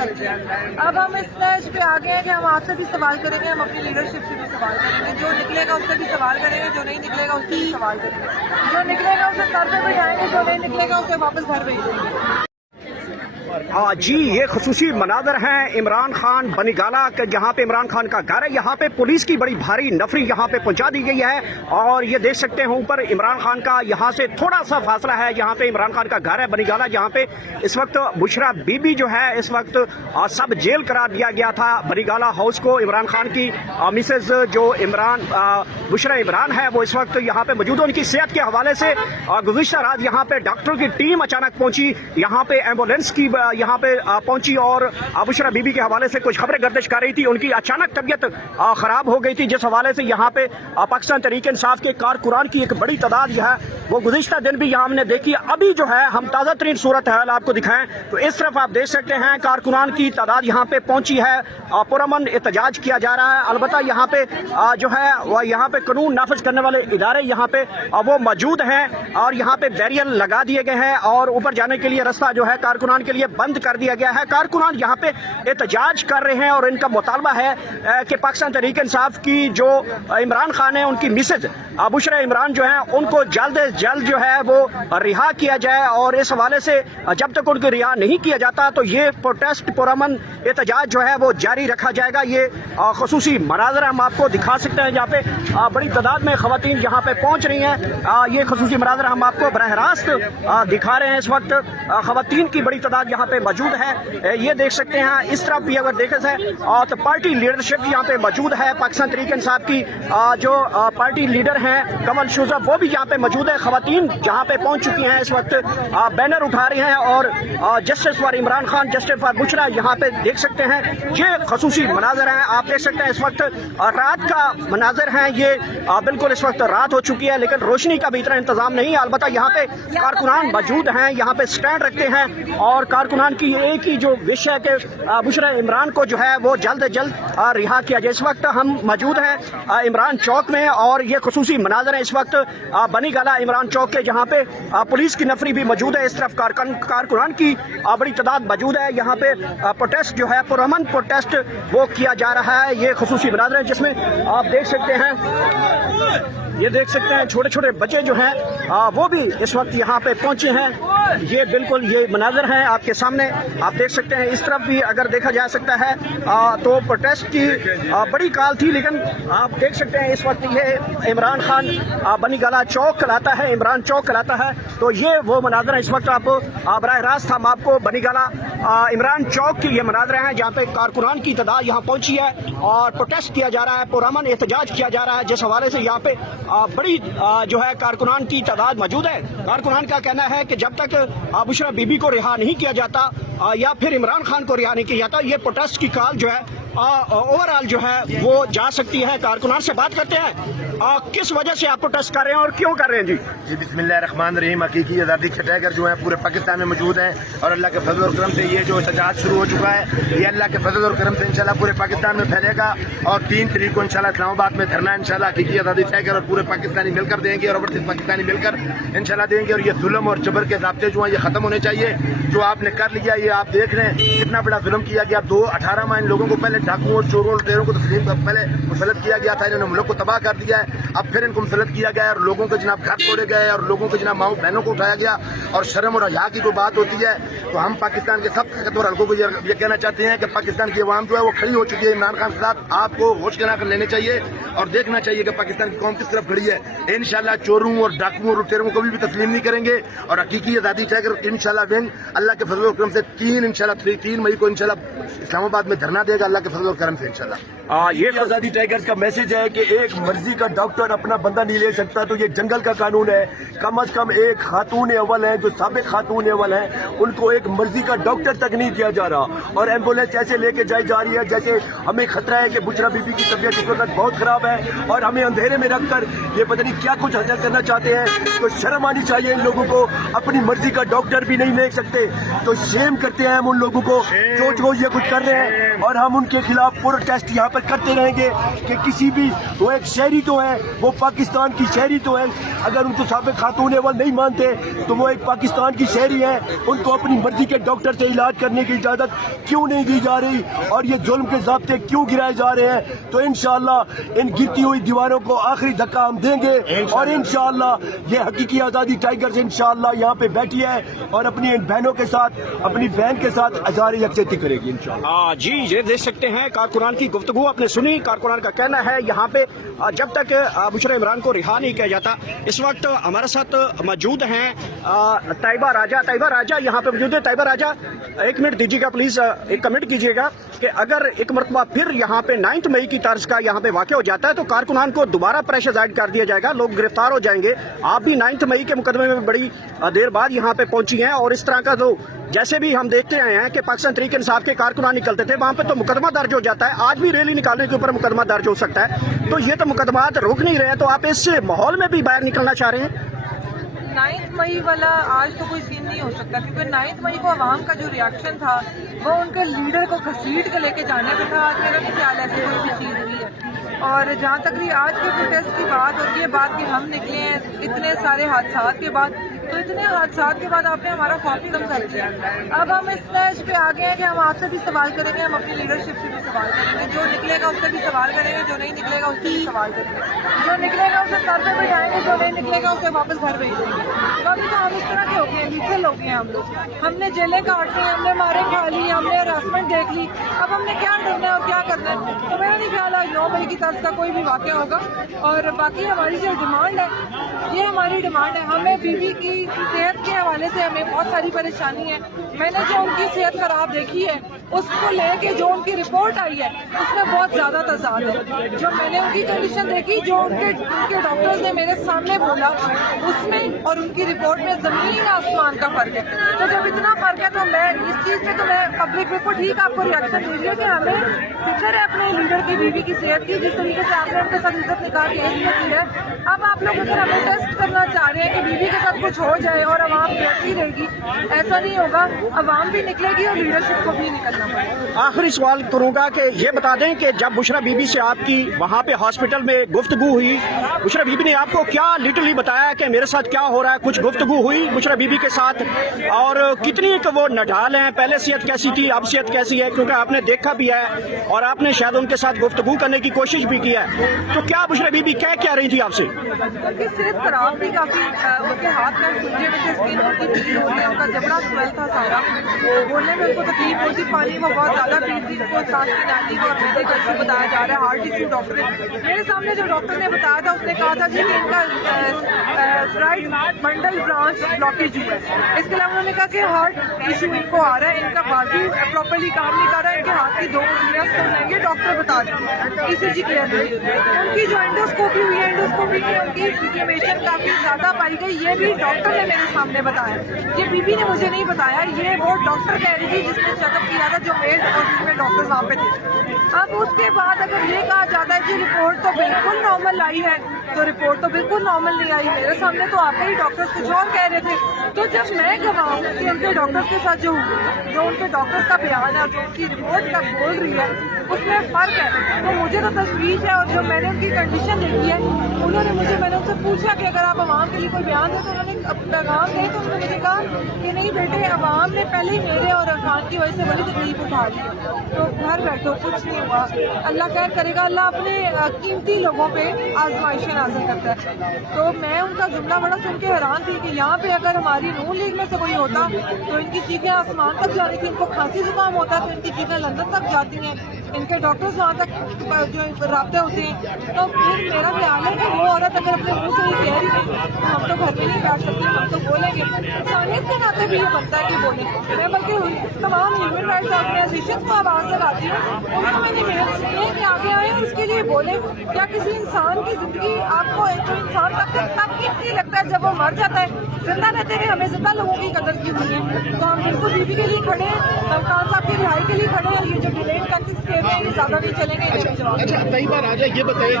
اب ہم اس میچ پہ آگے ہیں کہ ہم آپ سے بھی سوال کریں گے، ہم اپنی لیڈرشپ سے بھی سوال کریں گے، جو نکلے گا اس سے بھی سوال کریں گے، جو نہیں نکلے گا اس سے بھی سوال کریں گے، جو نکلے گا اسے سر پہ بٹھائیں گے، جو نہیں نکلے گا اسے واپس گھر بھیج دیں گے۔ جی یہ خصوصی مناظر ہیں عمران خان بنی گالہ کے، جہاں پہ عمران خان کا گھر ہے، یہاں پہ پولیس کی بڑی بھاری نفری یہاں پہ پہنچا دی گئی ہے، اور یہ دیکھ سکتے ہیں اوپر عمران خان کا یہاں سے تھوڑا سا فاصلہ ہے، یہاں پہ عمران خان کا گھر ہے بنی گالہ، جہاں پہ اس وقت بشرا بی بی جو ہے اس وقت سب جیل قرار دیا گیا تھا بنی گالہ ہاؤس کو۔ عمران خان کی مسز جو بشرا عمران ہے وہ اس وقت یہاں پہ موجود ہے، ان کی صحت کے حوالے سے گزشتہ رات یہاں پہ ڈاکٹر کی ٹیم اچانک پہنچی، یہاں پہ ایمبولینس کی یہاں پہ پہنچی، اور بشرا بی بی کے حوالے سے کچھ خبریں گردش کر رہی تھی، ان کی اچانک طبیعت خراب ہو گئی تھی، جس حوالے سے یہاں پہ پاکستان تحریک انصاف کے کارکنان کی ایک بڑی تعداد جو ہے وہ گزشتہ دن بھی یہاں ہم نے دیکھی۔ ابھی جو ہے ہم تازہ ترین صورتحال آپ کو دکھائیں تو اس طرف آپ دیکھ سکتے ہیں کارکنان کی تعداد یہاں پہ پہنچی ہے، پرامن احتجاج کیا جا رہا ہے۔ البتہ یہاں پہ جو ہے یہاں پہ قانون نافذ کرنے والے ادارے یہاں پہ وہ موجود ہیں، اور یہاں پہ بیریئر لگا دیے گئے ہیں، اور اوپر جانے کے لیے رستہ جو ہے کارکنان کے لیے بند کر دیا گیا ہے۔ کارکنان یہاں پہ احتجاج کر رہے ہیں، اور ان کا مطالبہ ہے کہ پاکستان تحریک انصاف کی جو عمران خان ہے، ان کی مسز بشرا عمران جو ہیں ان کو جلد از جلد جو ہے وہ رہا کیا جائے، اور اس حوالے سے جب تک ان کو رہا نہیں کیا جاتا تو یہ پروٹیسٹ پرامن احتجاج جو ہے وہ جاری رکھا جائے گا۔ یہ خصوصی مناظر ہم آپ کو دکھا سکتے ہیں، جہاں پہ بڑی تعداد میں خواتین یہاں پہ پہنچ رہی ہیں۔ یہ خصوصی مناظر ہم آپ کو براہ راست دکھا رہے ہیں، اس وقت خواتین کی بڑی تعداد یہاں پہ موجود ہے، یہ دیکھ سکتے ہیں۔ اس طرح بھی اگر دیکھا جائے تو پارٹی لیڈرشپ یہاں پہ موجود ہے، پاکستان تحریک انصاف کی جو پارٹی لیڈر ہیں کمل شوزب وہ بھی یہاں پہ موجود ہے۔ خواتین جہاں پہ پہنچ چکی ہیں اس وقت بینر اٹھا رہی ہیں، اور justice for Imran Khan, justice for Bushra یہاں پہ دیکھ سکتے ہیں۔ یہ خصوصی مناظر ہیں، آپ دیکھ سکتے ہیں اس وقت رات کا مناظر ہیں، یہ بالکل اس وقت رات ہو چکی ہے لیکن روشنی کا بھی اتنا انتظام نہیں ہے۔ البتہ یہاں پہ کارکنان موجود ہیں، یہاں پہ سٹینڈ رکھتے ہیں، اور کارکنان کی ایک ہی جو وش ہے کہ بشرا عمران کو جو ہے وہ جلد از جلد رہا کیا جائے۔ اس وقت ہم موجود ہیں عمران چوک میں، اور یہ خصوصی مناظر ہیں اس وقت بنی گالہ عمران چوک کے، جہاں پہ پولیس کی نفری بھی موجود ہے، اس طرف کارکنان کی بڑی تعداد موجود ہے۔ یہاں پہ پروٹیسٹ جو ہے پرامن پروٹیسٹ وہ کیا جا رہا ہے۔ یہ خصوصی مناظر ہیں جس میں آپ دیکھ سکتے ہیں، یہ دیکھ سکتے ہیں چھوٹے چھوٹے بچے جو ہیں وہ بھی اس وقت یہاں پہ پہنچے ہیں۔ یہ بالکل یہ مناظر ہیں آپ کے سامنے، آپ دیکھ سکتے ہیں۔ اس طرف بھی اگر دیکھا جا سکتا ہے تو پروٹیسٹ کی بڑی کال تھی، لیکن آپ دیکھ سکتے ہیں اس وقت یہ عمران خان بنی گالہ چوک کہلاتا ہے، عمران چوک کہلاتا ہے، تو یہ وہ مناظر ہیں۔ اس وقت آپ براہ راست ہم آپ کو بنی گالہ عمران چوک کی یہ مناظر ہیں، جہاں پہ کارکنان کی تعداد یہاں پہنچی ہے، اور پروٹیسٹ کیا جا رہا ہے، پرامن احتجاج کیا جا رہا ہے، جس حوالے سے یہاں پہ بڑی جو ہے کارکنان کی تعداد موجود ہے۔ کارکنان کا کہنا ہے کہ جب تک بشرا بی بی کو رہا نہیں کیا جاتا یا پھر عمران خان کو رہا نہیں کیا جاتا، یہ پروٹیسٹ کی کال جو ہے اوور آل جو ہے وہ جا سکتی ہے۔ کارکنان سے بات کرتے ہیں، کس وجہ سے آپ پروٹیسٹ کر رہے ہیں اور کیوں کر رہے ہیں؟ جی بسم اللہ الرحمن الرحیم۔ حقیقی آزادی ٹائیگر جو ہیں پورے پاکستان میں موجود ہیں، اور اللہ کے فضل اور کرم سے یہ جو احتجاج شروع ہو چکا ہے، یہ اللہ کے فضل اور کرم سے انشاءاللہ پورے پاکستان میں پھیلے گا، اور 3 تاریخ کو انشاءاللہ اسلام آباد میں دھرنا انشاءاللہ حقیقی آزادی ٹائیگر اور پورے پاکستانی مل کر دیں گے، اور اوورسیز پاکستانی مل کر انشاءاللہ دیں گے، اور یہ ظلم اور جبر کے ضابطے جو ہیں یہ ختم ہونے چاہیے۔ جو آپ نے کر لیا، یہ آپ دیکھ رہے ہیں کتنا بڑا ظلم کیا گیا۔ 18 ماہ ان لوگوں کو پہلے ڈاکوؤں اور چوروں اور ٹیروں کو تسلیم پہلے مسلط کیا گیا تھا، انہوں نے ملک کو تباہ کر دیا ہے، اب پھر ان کو مسلط کیا گیا ہے، اور لوگوں کے جناب گھر توڑے گئے، اور لوگوں کے جناب ماؤں بہنوں کو اٹھایا گیا، اور شرم اور حیا کی جو بات ہوتی ہے تو ہم پاکستان کے سب طاقتور حلقوں کو یہ کہنا چاہتے ہیں کہ پاکستان کی عوام جو ہے وہ کھڑی ہو چکی ہے عمران خان کے ساتھ۔ آپ کو ہوش کے ناخن لینے چاہیے اور دیکھنا چاہیے کہ پاکستان کی قوم کس طرف کھڑی ہے۔ انشاءاللہ چوروں اور ڈاکوؤں اور ٹیروں کو کبھی بھی تسلیم نہیں کریں گے، اور حقیقی آزادی ٹائیگر انشاءاللہ ونگ اللہ کے فضل و کرم سے 3 مئی کو انشاءاللہ اسلام آباد میں دھرنا دے گا، اللہ کے فضل و کرم سے انشاءاللہ۔ یہ آزادی ٹائیگرز کا میسج ہے کہ ایک مرضی کا ڈاکٹر اپنا بندہ نہیں لے سکتا، تو یہ جنگل کا قانون ہے۔ کم از کم ایک خاتون اول ہیں جو سابق خاتون اول ہیں، ان کو ایک مرضی کا ڈاکٹر تک نہیں دیا جا رہا، اور ایمبولینس ایسے لے کے جائی جا رہی ہے جیسے ہمیں خطرہ ہے کہ بشرا بی بی کی طبیعت اس وقت بہت خراب ہے، اور ہمیں اندھیرے میں رکھ کر یہ پتہ نہیں کیا کچھ حاصل کرنا چاہتے ہیں۔ تو شرم آنی چاہیے ان لوگوں کو، اپنی مرضی کا ڈاکٹر بھی نہیں لے سکتے، तो शेम करते हैं हम उन लोगों को जो ये कुछ कर रहे हैं, और हम उनके खिलाफ प्रोटेस्ट यहाँ पर करते रहेंगे कि किसी भी, वो एक शहरी तो है, वो पाकिस्तान की शहरी तो है, अगर उनको साबिक खातून वो नहीं मानते तो वो एक पाकिस्तान की शहरी है, उनको अपनी मर्जी के डॉक्टर से इलाज करने की इजाज़त क्यों नहीं दी जा रही, और ये जुल्म के ज़ाब्ते क्यों गिराए जा रहे हैं। तो इंशाअल्लाह इन गिरती हुई दीवारों को आखिरी धक्का हम देंगे, और इंशाअल्लाह ये हकीकी आज़ादी टाइगर्स इंशाअल्लाह यहाँ पे बैठी है और अपनी इन बहनों के साथ, अपनी बहन के साथ अज़हार यकजहती करेगी इंशाअल्लाह। जी ये देख सकते हैं कारकुनान की गुफ्तगू आपने सुनी। कारकुनान का कहना है यहाँ पे जब तक बुशरा इमरान को रिहा नहीं किया जाता। इस वक्त हमारे साथ मौजूद हैं तैयबा राजा। तैयबा राजा यहाँ पे मौजूद है। तैयबा राजा, एक मिनट दीजिएगा प्लीज, एक कमेंट कीजिएगा कि अगर एक मरतबा फिर यहाँ पे 9 मई की तर्ज का यहाँ पे वाक़या हो जाता है तो कारकुनान को दोबारा प्रेशर जाहिर कर दिया जाएगा, लोग गिरफ्तार हो जाएंगे। आप भी 9 मई के मुकदमे में बड़ी देर बाद यहाँ पे पहुंची हैं, और इस तरह का तो जैसे भी हम देखते आए हैं कि पाकिस्तान तहरीक इंसाफ के कारकुनान निकलते थे वहां पे तो मुकदमा दर्ज हो जाता है, आज भी रैली निकालने के ऊपर मुकदमा दर्ज हो सकता है। तो ये तो मुकदमात रुक नहीं रहे, तो आप इस माहौल में भी बाहर निकलना चाह रहे हैं? 9 मई वाला आज तो कोई सीन नहीं हो सकता, क्योंकि 9 मई को आवाम का जो रिएक्शन था वो उनके लीडर को घसीट के लेके जाने पे था। आज मेरा तो ख्याल ऐसी कोई भी चीज़ नहीं है। और जहाँ तक भी आज के प्रोटेस्ट की बात होती है, बात कि हम निकले हैं इतने सारे हादसात के बाद, तो इतने हादसात के बाद आपने हमारा खौफ ही कम कर दिया। अब हम इस स्टेज पे आ गए हैं कि हम आपसे भी सवाल करेंगे, हम अपनी लीडरशिप से भी सवाल करेंगे, जो निकलेगा उससे भी सवाल करेंगे, जो नहीं निकलेगा उससे भी सवाल करेंगे, जो निकलेगा उसे सर पे बैठाएंगे, जो नहीं निकलेगा उसे वापस घर भेज देंगे। तो अभी तो हम इस तरह के हो गए हैं, लीथल हो गए हैं हम लोग। हमने जेलें काट ली, हमने मारे खा ली, हमने हरासमेंट देख ली, अब हमने क्या करना है और क्या करना है। तो मेरा नहीं ख्याल है 9 मई की तरफ का कोई भी वाक़या होगा। और बाकी हमारी जो डिमांड है, ये हमारी डिमांड है, हमें बीवी की सेहत के हवाले से हमें बहुत सारी परेशानी है। मैंने जो उनकी सेहत खराब देखी है उसको लेके जो उनकी रिपोर्ट आई है उसमें बहुत ज़्यादा तजाद है। जो मैंने उनकी कंडीशन देखी, जो उनके डॉक्टर्स ने मेरे सामने बोला, उसमें और उनकी रिपोर्ट में ज़मीन आसमान का फ़र्क है। तो जब इतना फ़र्क है तो मैं इस चीज़ पे तो मैं पब्लिक में ठीक आपको रिएक्शन दे रही है कि हमें फिक्र है अपने लीडर की बीवी की सेहत की, जिस तरीके से आपने उनके साथ इज्जत निकाह केस में की है। अब आप लोग अगर हमें टेस्ट करना चाह रहे हैं कि बीवी के साथ कुछ हो जाए और आवाम डरती रहेगी, ऐसा नहीं होगा। आवाम भी निकलेगी और लीडरशिप को भी निकलना पड़ेगा। आखिरी सवाल करूंगा कि ये बता दें कि जब बुशरा बीबी से आपकी वहाँ पे हॉस्पिटल में गुफ्तगू हुई, बुशरा बीबी ने आपको क्या लिटरली बताया कि मेरे साथ क्या हो रहा है? कुछ गुफ्तगू हुई बुशरा बीबी के साथ, और कितनी एक वो नडाल हैं, पहले सेहत कैसी थी, अब सेहत कैसी है? क्योंकि आपने देखा भी है और आपने शायद उनके साथ गुफ्तगू करने की कोशिश भी की है, तो क्या बुशरा बीबी क्या रही थी आपसे? उनकी सेहत खराब थी काफ़ी, उनके हाथ में सूजे हुए थे, स्किन उनकी पीली हो रही है, उनका जबड़ा स्मेल था सारा, बोलने में उनको तकलीफ होती, पानी वो बहुत ज़्यादा पीती थी, उनको सांस की नाली और हृदय का इशू बताया जा रहा है, हार्ट इशू। डॉक्टर ने मेरे सामने जो डॉक्टर ने बताया था उसने कहा था जी कि इनका राइट बंडल ब्रांच ब्लॉकेज हुआ है। इसके अलावा उन्होंने कहा कि हार्ट इशू इनको आ रहा है, इनका बाजू प्रॉपरली काम नहीं कर रहा है, इनके हाथ की 2 उंगलियां सो जाएंगे, डॉक्टर बता दें ECG क्लियर नहीं। उनकी जो एंडोस्कोपी हुई है, एंडोस्कोपी में उनकी इन्फ्लेमेशन काफ़ी ज़्यादा पाई गई, ये भी डॉक्टर ने मेरे सामने बताया। ये बीबी ने मुझे नहीं बताया, ये वो डॉक्टर कह रही थी जिसने चेकअप किया था, जो मेड और फीमेल डॉक्टर वहाँ पे थे। अब उसके बाद अगर ये कहा जाता है कि रिपोर्ट तो बिल्कुल नॉर्मल आई है, तो रिपोर्ट तो बिल्कुल नॉर्मल नहीं आई। मेरे सामने तो आपके ही डॉक्टर्स कुछ और कह रहे थे। तो जब मैं गवाह हूँ कि उनके डॉक्टर्स के साथ जो उनके डॉक्टर्स का बयान है, जो उनकी रिपोर्ट का बोल रही है, उसमें फ़र्क है, तो मुझे तो तशवीश है। और जो मैंने उनकी कंडीशन देखी है, मैंने उनसे पूछा कि अगर आप आवाम के लिए कोई बयान दें, तो उन्होंने पैगाम दे, तो उन्होंने मुझे कहा कि नहीं बेटे, आवाम ने पहले ही मेरे और अरफान की वजह से बड़ी तकलीफ उठा दी, तो घर बैठो, कुछ नहीं हुआ, अल्लाह खैर करेगा। अल्लाह अपने कीमती लोगों पे आजमाइशें नाज़िल करता है। तो मैं उनका जुमला बड़ा सुन के हैरान थी कि यहाँ पे अगर हमारी नून लीग में से कोई होता तो इनकी चीखें आसमान तक जाती थी, इनको खांसी जुकाम होता तो इनकी चीखें लंदन तक जाती हैं, इनके डॉक्टर्स वहाँ तक जो राब्ते होते हैं। तो फिर मेरा ख्याल है कि वो औरत अगर अपने मुँह से ये कह रही है तो हम तो घर में नहीं बैठ सकते, हम तो बोलेंगे। इंसानियत के नाते भी ये बनता है कि बोलें। मैं बल्कि तमाम ह्यूमन राइट्स ऑर्गेनाइजेशन को आवाज़ लगाती हूँ, उनको मैंने मेहनत से है कि आगे आए और उसके लिए बोले। क्या किसी इंसान की ज़िंदगी आपको एक इंसान तब कीमती लगता है जब वो मर जाता है? जिंदा रहते हुए हमें जिंदा लोगों की कदर की हुई है। तो हम बिल्कुल बीबी के लिए खड़े हैं, खान साहब की रिहाई के लिए खड़े हैं। ये जो डिलेड टैक्टिक्स के हैं ये ज़्यादा नहीं चलेंगे। अच्छा, कई बार आ जाए ये बताइए।